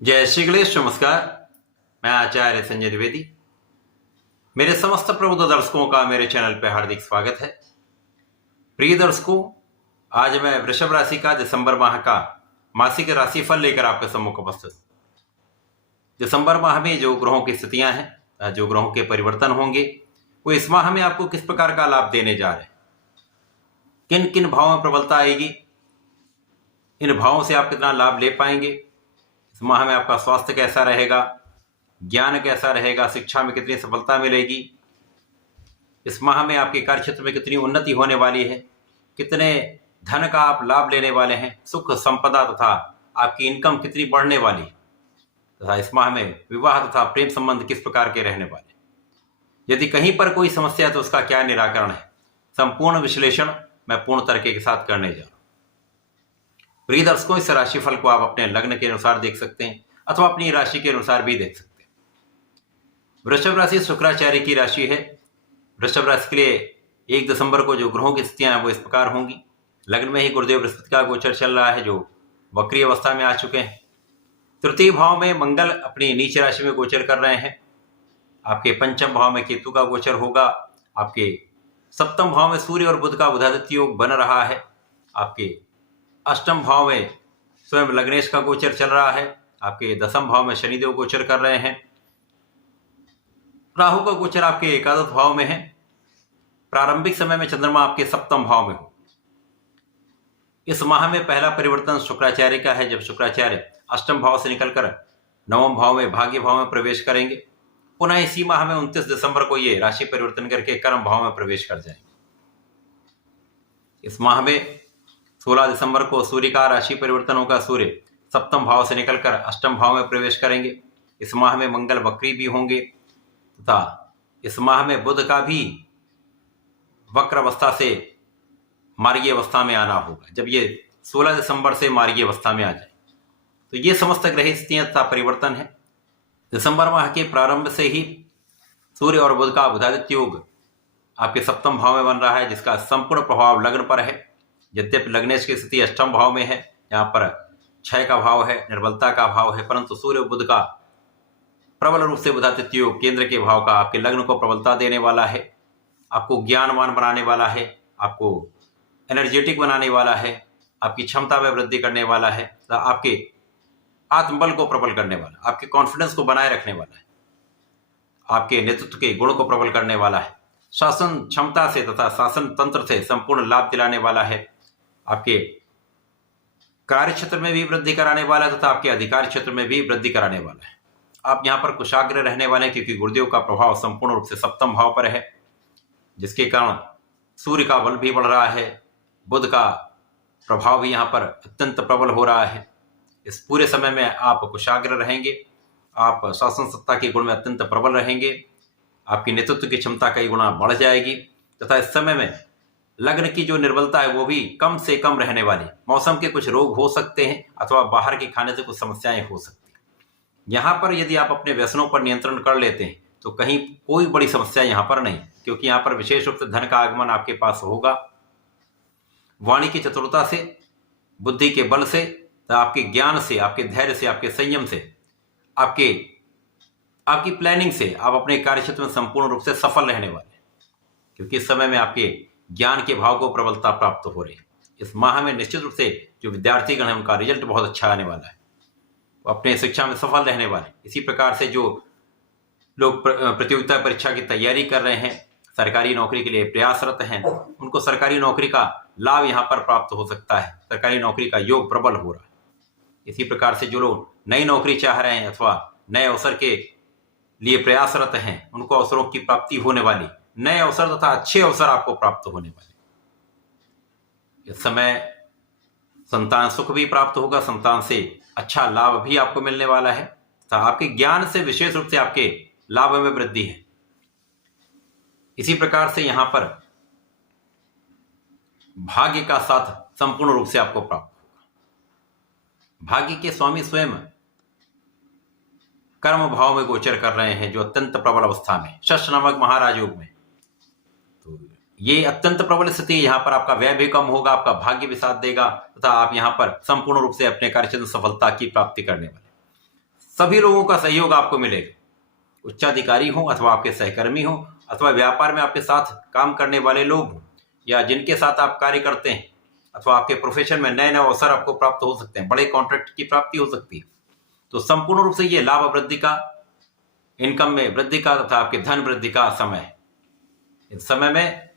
जय श्री गणेश। नमस्कार। मैं आचार्य संजय द्विवेदी। मेरे समस्त प्रबुद्ध दर्शकों का मेरे चैनल पर हार्दिक स्वागत है। प्रिय दर्शकों, आज मैं वृषभ राशि का दिसंबर माह का मासिक राशिफल लेकर आपके सम्मुख उपस्थित हूं। दिसंबर माह में जो ग्रहों की स्थितियां हैं, जो ग्रहों के परिवर्तन होंगे, वो इस माह में आपको किस प्रकार का लाभ देने जा रहे हैं, किन किन भावों में प्रबलता आएगी, इन भावों से आप कितना लाभ ले पाएंगे, इस माह में आपका स्वास्थ्य कैसा रहेगा, ज्ञान कैसा रहेगा, शिक्षा में कितनी सफलता मिलेगी, इस माह में आपके कार्य क्षेत्र में कितनी उन्नति होने वाली है, कितने धन का आप लाभ लेने वाले हैं, सुख संपदा तथा आपकी इनकम कितनी बढ़ने वाली है, तथा इस माह में विवाह तथा प्रेम संबंध किस प्रकार के रहने वाले, यदि कहीं पर कोई समस्या है तो उसका क्या निराकरण है, संपूर्ण विश्लेषण मैं पूर्ण तरीके के साथ करने जा रहा हूं। प्रिय दर्शकों, इस राशिफल को आप अपने लग्न के अनुसार देख सकते हैं अथवा अपनी राशि के अनुसार भी देख सकते हैं। वृषभ राशि शुक्राचार्य की राशि है। वृषभ राशि के लिए 1 दिसंबर को जो ग्रहों की स्थितियां हैं वो इस प्रकार होंगी। लग्न में ही गुरुदेव बृहस्पति का गोचर चल रहा है, जो वक्री अवस्था में आ चुके हैं। तृतीय भाव में मंगल अपनी नीच राशि में गोचर कर रहे हैं। आपके पंचम भाव में केतु का गोचर होगा। आपके सप्तम भाव में सूर्य और बुध का बुधादित्य योग बन रहा है। आपके अष्टम भाव में स्वयं लग्नेश का गोचर चल रहा है। आपके दसम भाव में शनिदेव गोचर कर रहे हैं। राहु का गोचर आपके एकादश भाव में है। प्रारंभिक समय में चंद्रमा आपके सप्तम भाव में हो। इस माह में पहला परिवर्तन शुक्राचार्य का है, जब शुक्राचार्य अष्टम भाव से निकलकर नवम भाव में भाग्य भाव में प्रवेश करेंगे। पुनः इसी माह में 29 दिसंबर को ये राशि परिवर्तन करके कर्म भाव में प्रवेश कर जाएंगे। इस माह में 16 दिसंबर को सूर्य का राशि परिवर्तन होगा। सूर्य सप्तम भाव से निकलकर अष्टम भाव में प्रवेश करेंगे। इस माह में मंगल वक्री भी होंगे तथा इस माह में बुध का भी वक्र अवस्था से मार्गीय अवस्था में आना होगा। जब ये 16 दिसंबर से मार्गीय अवस्था में आ जाए तो ये समस्त ग्रह स्थितियां तथा परिवर्तन है। दिसंबर माह के प्रारंभ से ही सूर्य और बुध का बुधादित्य योग आपके सप्तम भाव में बन रहा है, जिसका संपूर्ण प्रभाव लग्न पर है। यद्यपि लग्नेश की स्थिति अष्टम भाव में है, यहाँ पर क्षय का भाव है, निर्बलता का भाव है, परंतु सूर्य बुध का प्रबल रूप से बुधादित्य योग केंद्र के भाव का आपके लग्न को प्रबलता देने वाला है, आपको ज्ञानवान बनाने वाला है, आपको एनर्जेटिक बनाने वाला है, आपकी क्षमता में वृद्धि करने वाला है, आपके आत्मबल को प्रबल करने वाला, आपके कॉन्फिडेंस को बनाए रखने वाला है, आपके नेतृत्व के गुण को प्रबल करने वाला है, शासन क्षमता से तथा शासन तंत्र से संपूर्ण लाभ दिलाने वाला है, आपके कार्य क्षेत्र में भी वृद्धि कराने वाला है तथा आपके अधिकार क्षेत्र में भी वृद्धि कराने वाला है। आप यहाँ पर कुशाग्र रहने वाले हैं, क्योंकि गुरुदेव का प्रभाव संपूर्ण रूप से सप्तम भाव पर है, जिसके कारण सूर्य का बल भी बढ़ रहा है, बुध का प्रभाव भी यहाँ पर अत्यंत प्रबल हो रहा है। इस पूरे समय में आप कुशाग्र रहेंगे, आप शासन सत्ता के गुण में अत्यंत प्रबल रहेंगे, आपकी नेतृत्व की क्षमता कई गुना बढ़ जाएगी तथा इस समय में लग्न की जो निर्बलता है वो भी कम से कम रहने वाली। मौसम के कुछ रोग हो सकते हैं अथवा बाहर के खाने से कुछ समस्याएं हो सकती हैं। यहाँ पर यदि आप अपने व्यसनों पर नियंत्रण कर लेते हैं तो कहीं कोई बड़ी समस्या यहाँ पर नहीं, क्योंकि यहाँ पर विशेष रूप से धन का आगमन आपके पास होगा। वाणी की चतुरता से, बुद्धि के बल से, आपके ज्ञान से, आपके धैर्य से, आपके संयम से, आपकी प्लानिंग से आप अपने कार्य क्षेत्र में संपूर्ण रूप से सफल रहने वाले हैं, क्योंकि इस समय में आपके ज्ञान के भाव को प्रबलता प्राप्त हो रही है। इस माह में निश्चित रूप से जो विद्यार्थीगण है उनका रिजल्ट बहुत अच्छा आने वाला है, वो अपने शिक्षा में सफल रहने वाले। इसी प्रकार से जो लोग प्रतियोगिता परीक्षा की तैयारी कर रहे हैं, सरकारी नौकरी के लिए प्रयासरत हैं, उनको सरकारी नौकरी का लाभ यहाँ पर प्राप्त हो सकता है। सरकारी नौकरी का योग प्रबल हो रहा है। इसी प्रकार से जो लोग नई नौकरी चाह रहे हैं अथवा नए अवसर के लिए प्रयासरत हैं, उनको अवसरों की प्राप्ति होने वाली, नए अवसर तथा अच्छे अवसर आपको प्राप्त होने वाले। इस समय संतान सुख भी प्राप्त होगा, संतान से अच्छा लाभ भी आपको मिलने वाला है तथा आपके ज्ञान से विशेष रूप से आपके लाभ में वृद्धि है। इसी प्रकार से यहां पर भाग्य का साथ संपूर्ण रूप से आपको प्राप्त होगा। भाग्य के स्वामी स्वयं कर्म भाव में गोचर कर रहे हैं, जो अत्यंत प्रबल अवस्था में, शश नामक महाराज योग में। तो ये अत्यंत प्रबल स्थिति, यहाँ पर आपका व्यय भी कम होगा, आपका भाग्य भी साथ देगा तथा आप यहाँ पर संपूर्ण रूप से अपने कार्यक्षेत्र में सफलता की प्राप्ति करने वाले। सभी लोगों का सहयोग आपको मिलेगा। उच्चाधिकारी हो अथवा आपके सहकर्मी हो अथवा व्यापार में आपके साथ काम करने वाले लोग हों या जिनके साथ आप कार्य करते हैं अथवा आपके प्रोफेशन में नए नए अवसर आपको प्राप्त हो सकते हैं, बड़े कॉन्ट्रैक्ट की प्राप्ति हो सकती है। तो संपूर्ण रूप से ये लाभ वृद्धि का, इनकम में वृद्धि का तथा आपके धन वृद्धि का समय है। इस समय में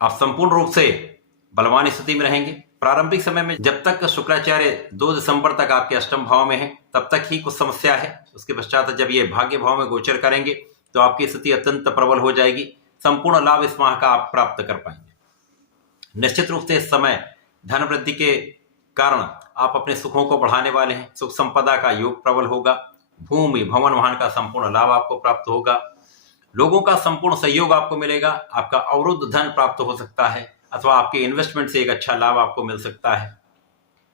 आप संपूर्ण रूप से बलवान स्थिति में रहेंगे। प्रारंभिक समय में जब तक शुक्राचार्य 2 दिसंबर तक आपके अष्टम भाव में है तब तक ही कुछ समस्या है। उसके पश्चात जब ये भाग्य भाव में गोचर करेंगे तो आपकी स्थिति अत्यंत प्रबल हो जाएगी। संपूर्ण लाभ इस माह का आप प्राप्त कर पाएंगे। निश्चित रूप से इस समय धन वृद्धि के कारण आप अपने सुखों को बढ़ाने वाले हैं। सुख संपदा का योग प्रबल होगा। भूमि भवन वाहन का संपूर्ण लाभ आपको प्राप्त होगा। लोगों का संपूर्ण सहयोग आपको मिलेगा। आपका अवरुद्ध धन प्राप्त हो सकता है अथवा आपके इन्वेस्टमेंट से एक अच्छा लाभ आपको मिल सकता है।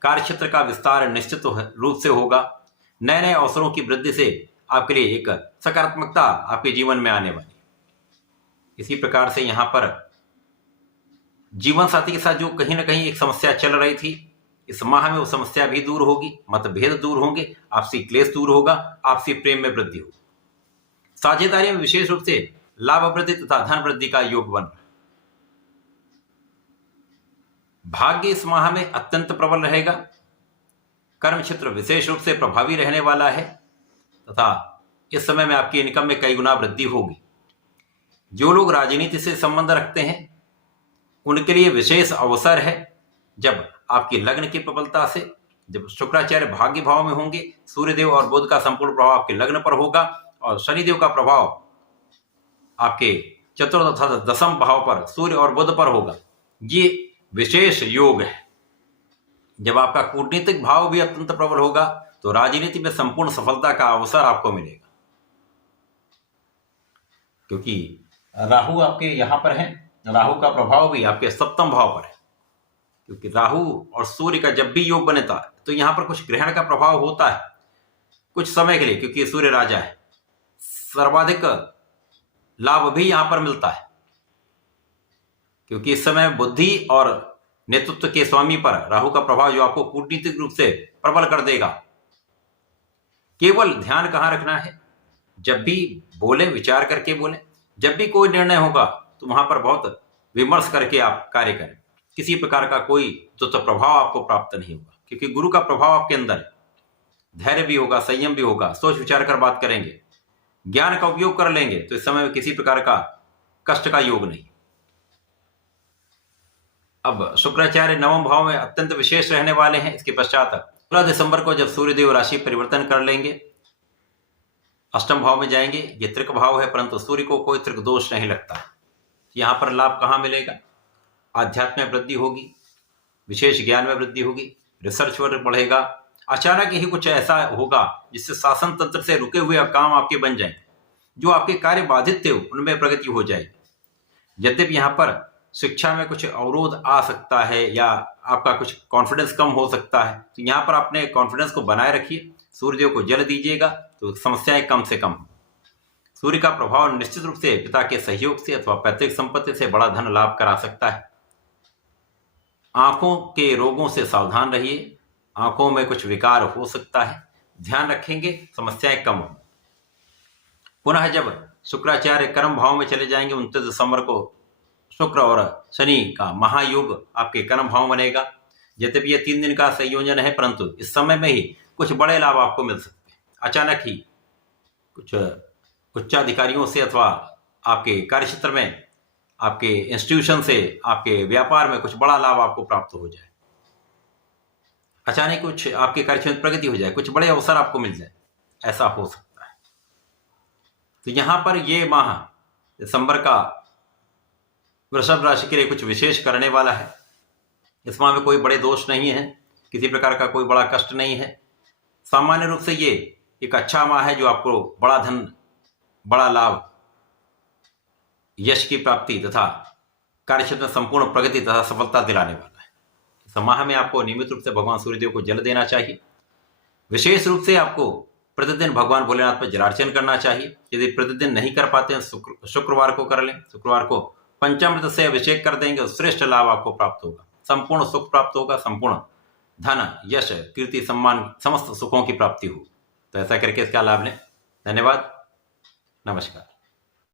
कार्य क्षेत्र का विस्तार निश्चित रूप से होगा। नए नए अवसरों की वृद्धि से आपके लिए एक सकारात्मकता आपके जीवन में आने वाली है। इसी प्रकार से यहाँ पर जीवन साथी के साथ जो कहीं ना कहीं एक समस्या चल रही थी, इस माह में वो समस्या भी दूर होगी, मतभेद दूर होंगे, आपसी क्लेश दूर होगा, आपसी प्रेम में वृद्धि होगी। साझेदारी में विशेष रूप से लाभ वृद्धि तथा धन वृद्धि का योग बन रहा है। भाग्य इस माह में अत्यंत प्रबल रहेगा। कर्म क्षेत्र विशेष रूप से प्रभावी रहने वाला है तथा इस समय में आपकी इनकम में कई गुना वृद्धि होगी। जो लोग राजनीति से संबंध रखते हैं उनके लिए विशेष अवसर है। जब आपकी लग्न की प्रबलता से, जब शुक्राचार्य भाग्य भाव में होंगे, सूर्यदेव और बुध का संपूर्ण प्रभाव आपके लग्न पर होगा और शनिदेव का प्रभाव आपके चतुर्थ तथा दसम भाव पर, सूर्य और बुध पर होगा। ये विशेष योग है। जब आपका कूटनीतिक भाव भी अत्यंत प्रबल होगा तो राजनीति में संपूर्ण सफलता का अवसर आपको मिलेगा। क्योंकि राहु आपके यहां पर है, राहु का प्रभाव भी आपके सप्तम भाव पर है। क्योंकि राहु और सूर्य का जब भी योग बनता है तो यहां पर कुछ ग्रहण का प्रभाव होता है कुछ समय के लिए, क्योंकि सूर्य राजा है। सर्वाधिक लाभ भी यहां पर मिलता है क्योंकि इस समय बुद्धि और नेतृत्व के स्वामी पर राहु का प्रभाव जो आपको कूटनीतिक रूप से प्रबल कर देगा। केवल ध्यान कहां रखना है, जब भी बोले विचार करके बोले। जब भी कोई निर्णय होगा तो वहां पर बहुत विमर्श करके आप कार्य करें। किसी प्रकार का कोई दुष्प्रभाव आपको प्राप्त नहीं होगा क्योंकि गुरु का प्रभाव आपके अंदर है। धैर्य भी होगा, संयम भी होगा, सोच विचार कर बात करेंगे, ज्ञान का उपयोग कर लेंगे तो इस समय में किसी प्रकार का कष्ट का योग नहीं। अब शुक्राचार्य नवम भाव में अत्यंत विशेष रहने वाले हैं। इसके पश्चात 16 दिसंबर को जब सूर्यदेव राशि परिवर्तन कर लेंगे, अष्टम भाव में जाएंगे। ये त्रिक भाव है परंतु सूर्य को कोई त्रिक दोष नहीं लगता। यहां पर लाभ कहां मिलेगा? आध्यात्म में वृद्धि होगी, विशेष ज्ञान में वृद्धि होगी, रिसर्च वर्क बढ़ेगा। अचानक ही कुछ ऐसा होगा जिससे शासन तंत्र से रुके हुए काम आपके बन जाएंगे। जो आपके कार्य बाधित थे उनमें प्रगति हो जाएगी। यद्यपि यहाँ पर शिक्षा में कुछ अवरोध आ सकता है या आपका कुछ कॉन्फिडेंस कम हो सकता है, तो यहाँ पर अपने कॉन्फिडेंस को बनाए रखिए। सूर्यदेव को जल दीजिएगा तो समस्याएं कम से कम। सूर्य का प्रभाव निश्चित रूप से पिता के सहयोग से अथवा पैतृक संपत्ति से बड़ा धन लाभ करा सकता है। आंखों के रोगों से सावधान रहिए। आंखों में कुछ विकार हो सकता है, ध्यान रखेंगे, समस्याएं कम होंगी। पुनः जब शुक्राचार्य कर्म भाव में चले जाएंगे 29 दिसंबर को, शुक्र और शनि का महायोग आपके कर्म भाव बनेगा। यद्यपि ये 3 दिन का संयोजन है परंतु इस समय में ही कुछ बड़े लाभ आपको मिल सकते हैं। अचानक ही कुछ उच्चाधिकारियों से अथवा आपके कार्यक्षेत्र में, आपके इंस्टीट्यूशन से, आपके व्यापार में कुछ बड़ा लाभ आपको प्राप्त हो जाए। अचानक कुछ आपके कार्यक्षेत्र में प्रगति हो जाए, कुछ बड़े अवसर आपको मिल जाए, ऐसा हो सकता है। तो यहां पर ये माह दिसंबर का वृषभ राशि के लिए कुछ विशेष करने वाला है। इस माह में कोई बड़े दोष नहीं है, किसी प्रकार का कोई बड़ा कष्ट नहीं है। सामान्य रूप से ये एक अच्छा माह है जो आपको बड़ा धन, बड़ा लाभ, यश की प्राप्ति तथा कार्यक्षेत्र में संपूर्ण प्रगति तथा सफलता दिलाने वाला है। इस माह में आपको नियमित रूप से भगवान सूर्यदेव को जल देना चाहिए। विशेष रूप से आपको प्रतिदिन भगवान भोलेनाथ पर जलार्चन करना चाहिए। यदि प्रतिदिन नहीं कर पाते हैं शुक्रवार को कर लें। शुक्रवार को पंचामृत से अभिषेक कर देंगे, श्रेष्ठ लाभ आपको प्राप्त होगा। संपूर्ण सुख प्राप्त होगा, संपूर्ण धन, यश, कीर्ति, सम्मान, समस्त सुखों की प्राप्ति हो। तो ऐसा करके इसका लाभ लें। धन्यवाद, नमस्कार।